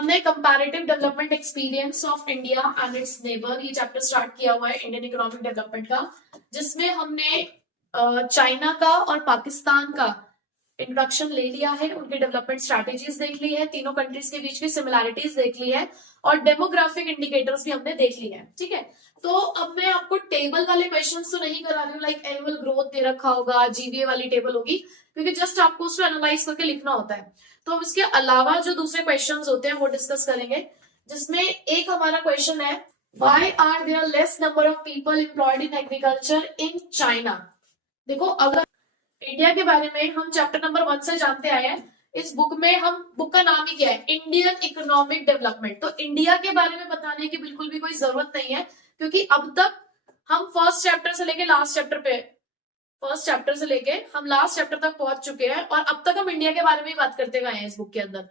हमने comparative development experience of India and it's neighbour ये chapter start किया हुआ है इंडियन इकोनॉमिक डेवलपमेंट का, जिसमें हमने चाइना का और पाकिस्तान का इंट्रोडक्शन ले लिया है, उनके डेवलपमेंट स्ट्रैटेजीज देख ली है, तीनों कंट्रीज के बीच की सिमिलैरिटीज देख ली है और डेमोग्राफिक इंडिकेटर्स भी हमने देख ली है। ठीक है, तो अब मैं आपको टेबल वाले क्वेश्चंस तो नहीं करा रही हूँ, लाइक एनुअल ग्रोथ दे रखा होगा, जीवीए वाली टेबल होगी, क्योंकि जस्ट आपको उसको एनालाइज करके लिखना होता है। तो अब इसके अलावा जो दूसरे क्वेश्चंस होते हैं वो डिस्कस करेंगे, जिसमें एक हमारा क्वेश्चन है, why are there less number of people employed in agriculture in China. देखो, अगर इंडिया के बारे में हम चैप्टर नंबर 1 से जानते आए हैं, इस बुक में हम बुक का नाम ही क्या है, इंडियन इकोनॉमिक डेवलपमेंट। तो इंडिया के बारे में बताने की बिल्कुल भी कोई जरूरत नहीं है, क्योंकि अब तक हम फर्स्ट चैप्टर से लेके लास्ट चैप्टर तक पहुंच चुके हैं और अब तक हम इंडिया के बारे में ही बात करते हुए आए हैं इस बुक के अंदर।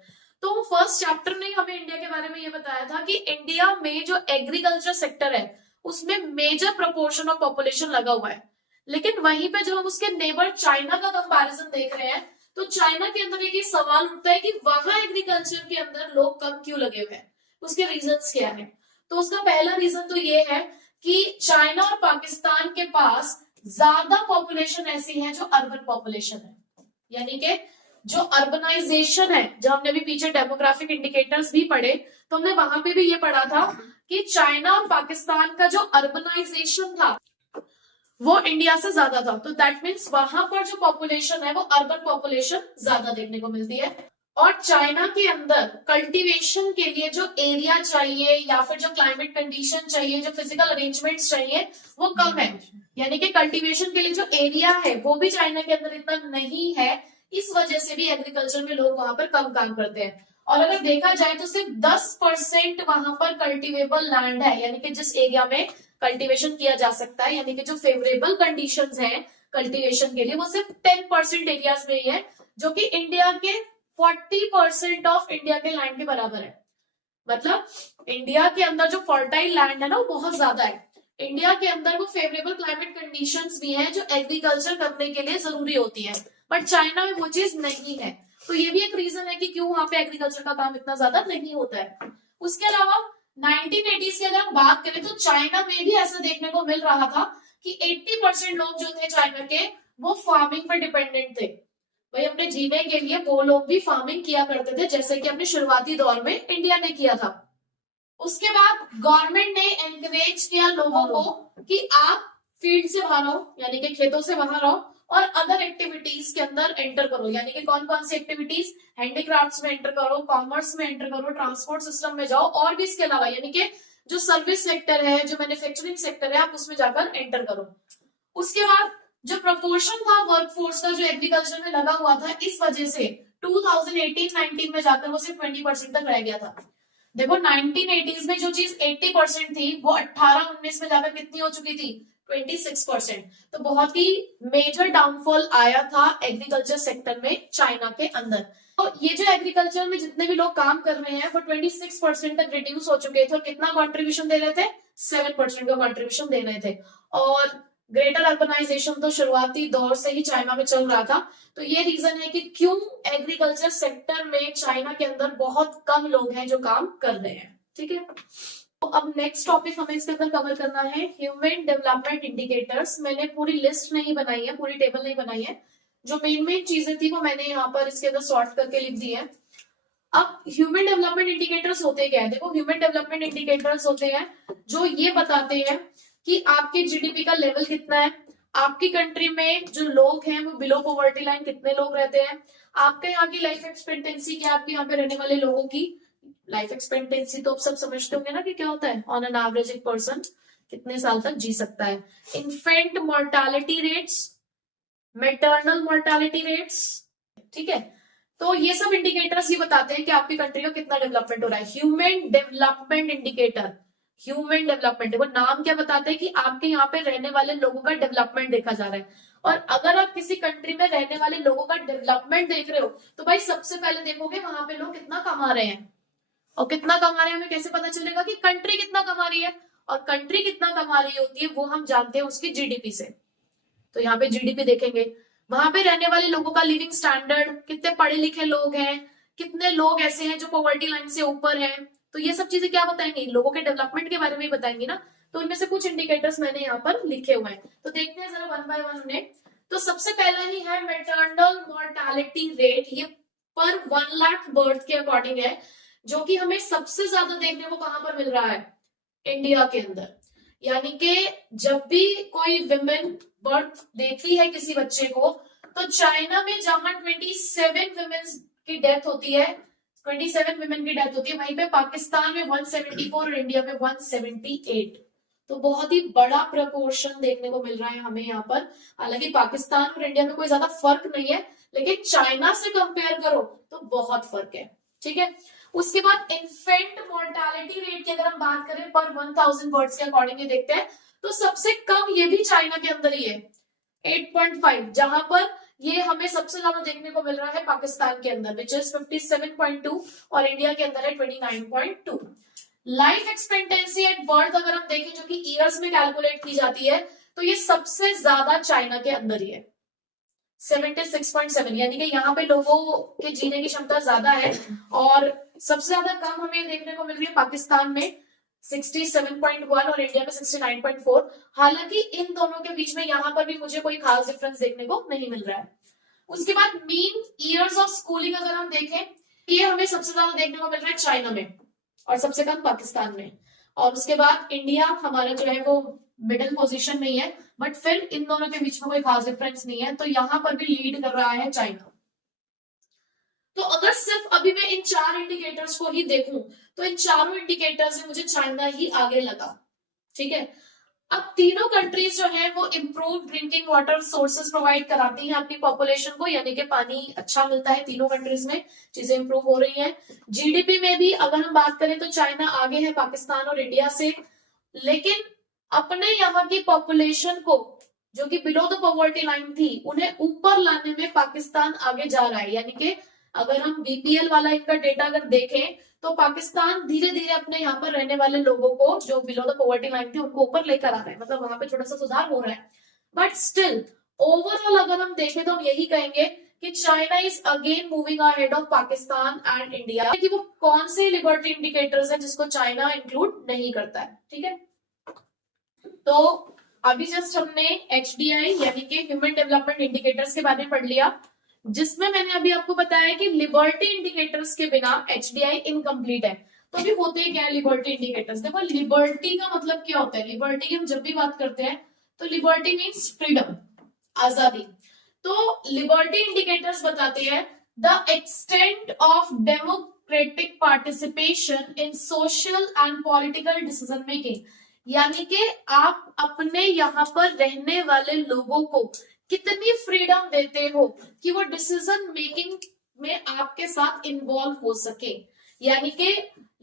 तो फर्स्ट चैप्टर ने हमें इंडिया के बारे में ये बताया था कि इंडिया में जो एग्रीकल्चर सेक्टर है उसमें मेजर प्रोपोर्शन ऑफ पॉपुलेशन लगा हुआ है। लेकिन वहीं पे जब हम उसके नेबर चाइना का कंपैरिजन देख रहे हैं तो चाइना के अंदर एक सवाल उठता है कि वहां एग्रीकल्चर के अंदर लोग कम क्यों लगे हुए हैं, उसके रीजंस क्या है। तो उसका पहला रीजन तो ये है कि चाइना और पाकिस्तान के पास ज्यादा पॉपुलेशन ऐसी है जो अर्बन पॉपुलेशन है, यानी कि जो अर्बनाइजेशन है। जब हमने अभी पीछे डेमोग्राफिक इंडिकेटर्स भी पढ़े तो हमने वहां पे भी ये पढ़ा था कि चाइना और पाकिस्तान का जो अर्बनाइजेशन था वो इंडिया से ज्यादा था। तो दैट मीन्स वहां पर जो पॉपुलेशन है वो अर्बन पॉपुलेशन ज्यादा देखने को मिलती है। और चाइना के अंदर कल्टीवेशन के लिए जो एरिया चाहिए या फिर जो क्लाइमेट कंडीशन चाहिए, जो फिजिकल अरेंजमेंट्स चाहिए वो कम है, यानी कि कल्टीवेशन के लिए जो एरिया है वो भी चाइना के अंदर इतना नहीं है। इस वजह से भी एग्रीकल्चर में लोग वहां पर कम काम करते हैं। और अगर देखा जाए तो सिर्फ 10% वहां पर कल्टीवेबल लैंड है, यानी कि जिस एरिया में कल्टीवेशन किया जा सकता है, यानी कि जो फेवरेबल कंडीशंस हैं कल्टीवेशन के लिए, वो सिर्फ 10% एरियाज में ही है, जो कि इंडिया के 40% ऑफ इंडिया के लैंड के बराबर है। मतलब इंडिया के अंदर जो फर्टाइल लैंड है ना वो बहुत ज्यादा है। इंडिया के अंदर वो फेवरेबल क्लाइमेट कंडीशंस भी हैं जो एग्रीकल्चर करने के लिए जरूरी होती है, बट चाइना में वो चीज नहीं है। तो ये भी एक रीजन है कि क्यों वहां पे एग्रीकल्चर का काम इतना ज्यादा नहीं होता है। उसके अलावा 1980s की अगर हम बात करें तो चाइना में भी ऐसा देखने को मिल रहा था कि 80% लोग जो थे चाइना के वो फार्मिंग पर डिपेंडेंट थे। भाई अपने जीने के लिए वो लोग भी फार्मिंग किया करते थे, जैसे कि अपने शुरुआती दौर में इंडिया ने किया था। उसके बाद गवर्नमेंट ने एनकरेज किया लोगों को कि आप फील्ड से बाहर आओ, यानी कि खेतों से बाहर आओ और अदर एक्टिविटीज के अंदर एंटर करो। यानी कि कौन कौन सी एक्टिविटीज, हैंडीक्राफ्ट्स में एंटर करो, कॉमर्स में एंटर करो, ट्रांसपोर्ट सिस्टम में जाओ, और भी इसके अलावा यानी कि जो सर्विस सेक्टर है, जो मैन्युफैक्चरिंग सेक्टर है, आप उसमें जाकर एंटर करो। उसके बाद जो प्रपोर्शन था वर्कफोर्स का जो एग्रीकल्चर में लगा हुआ था, इस वजह से 2018-19 में जाकर वो सिर्फ 20% तक रह गया था। देखो 1980s में जो चीज 80% थी वो 18-19 में जाकर कितनी हो चुकी थी, 26%। तो बहुत ही मेजर डाउनफॉल आया था एग्रीकल्चर सेक्टर में चाइना के अंदर। तो ये जो एग्रीकल्चर में जितने भी लोग काम कर रहे हैं वो 26% तक रिड्यूस हो चुके थे और कितना कंट्रीब्यूशन दे रहे थे, 7% का कंट्रीब्यूशन दे रहे थे। और ग्रेटर अर्बनाइजेशन तो शुरुआती दौर से ही चाइना में चल रहा था। तो ये रीजन है कि क्यों एग्रीकल्चर सेक्टर में चाइना के अंदर बहुत कम लोग हैं जो काम कर रहे हैं। ठीक है, तो अब नेक्स्ट टॉपिक हमें इसके अंदर कवर करना है ह्यूमन डेवलपमेंट इंडिकेटर्स। मैंने पूरी लिस्ट नहीं बनाई है, पूरी टेबल नहीं बनाई है, जो मेन चीजें थी वो मैंने यहाँ पर इसके अंदर सॉर्ट करके लिख दी है। अब ह्यूमन डेवलपमेंट इंडिकेटर्स होते क्या है, देखो ह्यूमन डेवलपमेंट इंडिकेटर्स होते हैं जो ये बताते हैं कि आपके जीडीपी का लेवल कितना है, आपकी कंट्री में जो लोग हैं वो बिलो पॉवर्टी लाइन कितने लोग रहते हैं, आपके यहाँ की लाइफ एक्सपेक्टेंसी क्या, आपके यहाँ पे रहने वाले लोगों की लाइफ एक्सपेक्टेंसी तो आप सब समझते होंगे ना कि क्या होता है, ऑन एन एवरेज एक पर्सन कितने साल तक जी सकता है। Infant mortality rates, maternal mortality rates, ठीक है। तो ये सब इंडिकेटर्स ये बताते हैं कि आपकी कंट्री का कितना डेवलपमेंट हो रहा है। Human development indicator, human development, वो नाम क्या बताते हैं कि आपके यहाँ पे रहने वाले लोगों का डेवलपमेंट देखा जा रहा है। और अगर आप किसी कंट्री में रहने वाले लोगों का डेवलपमेंट देख रहे हो तो भाई सबसे पहले देखोगे वहां पे लोग कितना कमा रहे हैं, और कितना कमा रहे हैं हमें कैसे पता चलेगा कि कंट्री कितना कमा रही है। और कंट्री कितना कमा रही होती है वो हम जानते हैं उसकी जीडीपी से। तो यहाँ पे जीडीपी देखेंगे, वहां पे रहने वाले लोगों का लिविंग स्टैंडर्ड, कितने पढ़े लिखे लोग हैं, कितने लोग ऐसे हैं जो पॉवर्टी लाइन से ऊपर है, तो ये सब चीजें क्या बताएंगे, लोगों के डेवलपमेंट के बारे में बताएंगे ना। तो उनमें से कुछ इंडिकेटर्स मैंने यहाँ पर लिखे हुए हैं, तो देखते हैं जरा वन बाय वन उन्हें। तो सबसे पहला ही है मैटरनल मोर्टालिटी रेट, ये पर 1 लाख बर्थ के अकॉर्डिंग है, जो कि हमें सबसे ज्यादा देखने को कहां पर मिल रहा है, इंडिया के अंदर। यानी कि जब भी कोई विमेन बर्थ देती है किसी बच्चे को, तो चाइना में जहां 27 विमेन की डेथ होती है, 27 विमेन की डेथ होती है, वहीं पे पाकिस्तान में 174 और इंडिया में 178। तो बहुत ही बड़ा प्रपोर्शन देखने को मिल रहा है हमें यहाँ पर। हालांकि पाकिस्तान और इंडिया में कोई ज्यादा फर्क नहीं है, लेकिन चाइना से कंपेयर करो तो बहुत फर्क है, ठीक है। उसके बाद इन्फेंट मोर्टालिटी रेट की अगर हम बात करें पर 1000 बर्ड्स के अकॉर्डिंग देखते हैं, तो सबसे कम ये भी चाइना के अंदर ही है, 8.5, जहां पर ये हमें सबसे ज्यादा देखने को मिल रहा है पाकिस्तान के अंदर, विच इज 57.2, और इंडिया के अंदर है 29.2। लाइफ एक्सपेक्टेंसी एट बर्थ अगर हम देखें, जो कि ईयर्स में कैलकुलेट की जाती है, तो ये सबसे ज्यादा चाइना के अंदर ही है, 76.7, यानी कि यहाँ पे लोगों के जीने की क्षमता ज्यादा है। और सबसे ज्यादा कम हमें देखने को मिल रही है पाकिस्तान में 67.1 और इंडिया में 69.4। हालांकि इन दोनों के बीच में यहाँ पर भी मुझे कोई खास डिफरेंस देखने को नहीं मिल रहा है। उसके बाद मीन ईयर्स ऑफ स्कूलिंग अगर हम देखें, ये हमें सबसे ज्यादा देखने को मिल रहा है चाइना में और सबसे कम पाकिस्तान में। और उसके बाद इंडिया हमारा जो है वो मिडिल पोजीशन में ही है, बट फिर इन दोनों के बीच में कोई खास डिफरेंस नहीं है, तो यहां पर भी लीड कर रहा है चाइना। तो अगर सिर्फ अभी मैं इन 4 इंडिकेटर्स को ही देखूं, तो इन चारों इंडिकेटर्स में मुझे चाइना ही आगे लगा, ठीक है। अब तीनों कंट्रीज जो है वो improve drinking water sources provide कराती हैं अपनी पॉपुलेशन को, यानी कि पानी अच्छा मिलता है तीनों कंट्रीज में, चीजें इंप्रूव हो रही हैं। जीडीपी में भी अगर हम बात करें तो चाइना आगे है पाकिस्तान और इंडिया से, लेकिन अपने यहाँ की पॉपुलेशन को जो कि बिलो द पॉवर्टी लाइन थी, उन्हें ऊपर लाने में पाकिस्तान आगे जा रहा है। यानी कि अगर हम बीपीएल वाला इनका डेटा अगर देखें, तो पाकिस्तान धीरे धीरे अपने यहाँ पर रहने वाले लोगों को जो बिलो द पॉवर्टी लाइन थी उनको ऊपर लेकर आ रहा है, मतलब वहां पे थोड़ा सा सुधार हो रहा है। बट स्टिल ओवरऑल अगर हम देखें तो हम यही कहेंगे कि China is again moving ahead of Pakistan and India. कि वो कौन से लिबर्टी इंडिकेटर्स हैं जिसको चाइना इंक्लूड नहीं करता है, ठीक है। तो अभी जस्ट हमने एचडीआई यानी कि ह्यूमन डेवलपमेंट इंडिकेटर्स के बारे में पढ़ लिया, जिसमें मैंने अभी आपको बताया कि लिबर्टी इंडिकेटर्स के बिना एचडीआई इनकम्प्लीट है। तो अभी होते क्या है लिबर्टी इंडिकेटर्स, देखो लिबर्टी का मतलब क्या होता है, लिबर्टी की हम जब भी बात करते हैं तो लिबर्टी मीन्स फ्रीडम, आजादी। तो लिबर्टी इंडिकेटर्स बताते हैं the extent of democratic participation in social and political decision making, यानी कि आप अपने यहाँ पर रहने वाले लोगों को कितनी फ्रीडम देते हो कि वो डिसीजन मेकिंग में आपके साथ इन्वॉल्व हो सके। यानी कि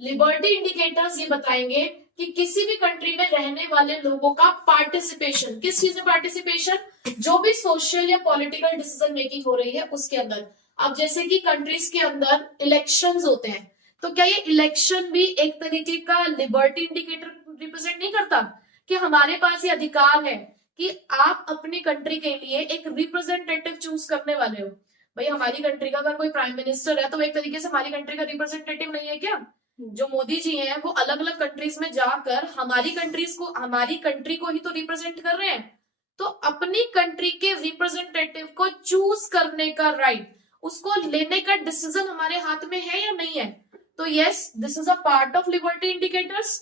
लिबर्टी इंडिकेटर्स ये बताएंगे कि किसी भी कंट्री में रहने वाले लोगों का पार्टिसिपेशन, किस चीज में पार्टिसिपेशन, जो भी सोशल या पॉलिटिकल डिसीजन मेकिंग हो रही है उसके अंदर। अब जैसे कि कंट्रीज के अंदर इलेक्शंस होते हैं, तो क्या ये इलेक्शन भी एक तरीके का लिबर्टी इंडिकेटर रिप्रेजेंट नहीं करता कि हमारे पास ये अधिकार है कि आप अपनी कंट्री के लिए एक रिप्रेजेंटेटिव चूज करने वाले हो। भाई हमारी कंट्री का अगर कोई प्राइम मिनिस्टर है तो एक तरीके से हमारी कंट्री का रिप्रेजेंटेटिव नहीं है क्या? जो मोदी जी हैं वो अलग अलग कंट्रीज में जाकर हमारी कंट्री को ही तो रिप्रेजेंट कर रहे हैं। तो अपनी कंट्री के रिप्रेजेंटेटिव को चूज करने का राइट, उसको लेने का डिसीजन हमारे हाथ में है या नहीं है? तो yes, this is a part of liberty indicators.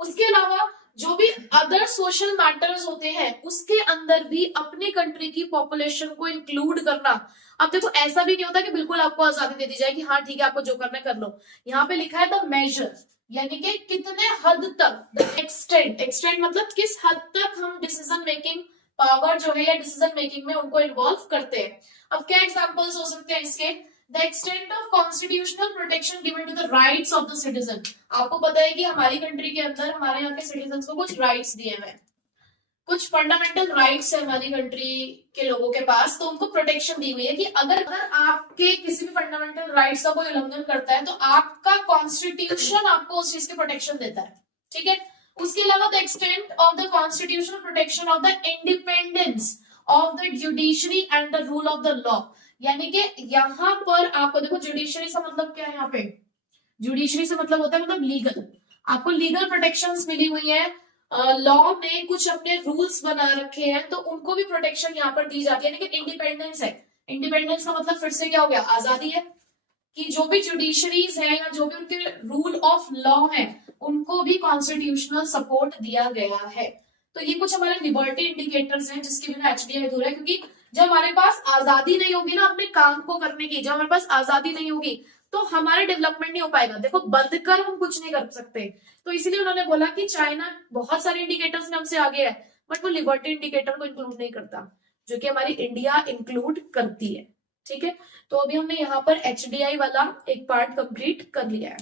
उसके अलावा जो भी अदर सोशल मैटर्स होते हैं उसके अंदर भी अपनी कंट्री की पॉपुलेशन को इंक्लूड करना। अब देखो ऐसा भी नहीं होता कि बिल्कुल आपको आजादी दे दी जाए कि हाँ ठीक है आपको जो करना है कर लो। यहाँ पे लिखा है द मेजर, यानी कि कितने हद तक, द एक्सटेंट मतलब किस हद तक हम डिसीजन मेकिंग पावर जो है या डिसीजन मेकिंग में उनको इन्वॉल्व करते हैं। अब क्या एग्जाम्पल्स हो सकते हैं इसके? The extent of constitutional protection given to the rights of the citizen। आपको पता है कि हमारी कंट्री के अंदर हमारे यहाँ के सिटीजन को कुछ राइट्स दिए हुए हैं, कुछ फंडामेंटल राइट्स है हमारी कंट्री के लोगों के पास, तो उनको प्रोटेक्शन दी हुई है कि अगर आपके किसी भी फंडामेंटल राइट्स का कोई उल्लंघन करता है तो आपका कॉन्स्टिट्यूशन आपको उस चीज की प्रोटेक्शन देता है, ठीक है। उसके अलावा the extent of the constitutional protection of the independence of the judiciary and the rule of the law, यानी कि यहाँ पर आपको देखो जुडिशरी से मतलब क्या है, यहाँ पे जुडिशरी से मतलब होता है मतलब लीगल, आपको लीगल प्रोटेक्शंस मिली हुई है, लॉ ने कुछ अपने रूल्स बना रखे हैं तो उनको भी प्रोटेक्शन यहाँ पर दी जाती है, लेकिन इंडिपेंडेंस है। इंडिपेंडेंस का मतलब फिर से क्या हो गया, आजादी है, कि जो भी जुडिशरीज है या जो भी उनके रूल ऑफ लॉ है उनको भी कॉन्स्टिट्यूशनल सपोर्ट दिया गया है। तो ये कुछ हमारे लिबर्टी इंडिकेटर्स हैं जिसके बिना एचडीआई अधूरा है, क्योंकि जब हमारे पास आजादी नहीं होगी ना अपने काम को करने की, जब हमारे पास आजादी नहीं होगी तो हमारा डेवलपमेंट नहीं हो पाएगा। देखो बंद कर हम कुछ नहीं कर सकते, तो इसीलिए उन्होंने बोला कि चाइना बहुत सारे इंडिकेटर्स में हमसे आगे है, बट वो लिबर्टी इंडिकेटर को इंक्लूड नहीं करता, जो कि हमारी इंडिया इंक्लूड करती है। ठीक है, तो अभी हमने यहाँ पर एचडीआई वाला एक पार्ट कंप्लीट कर लिया है।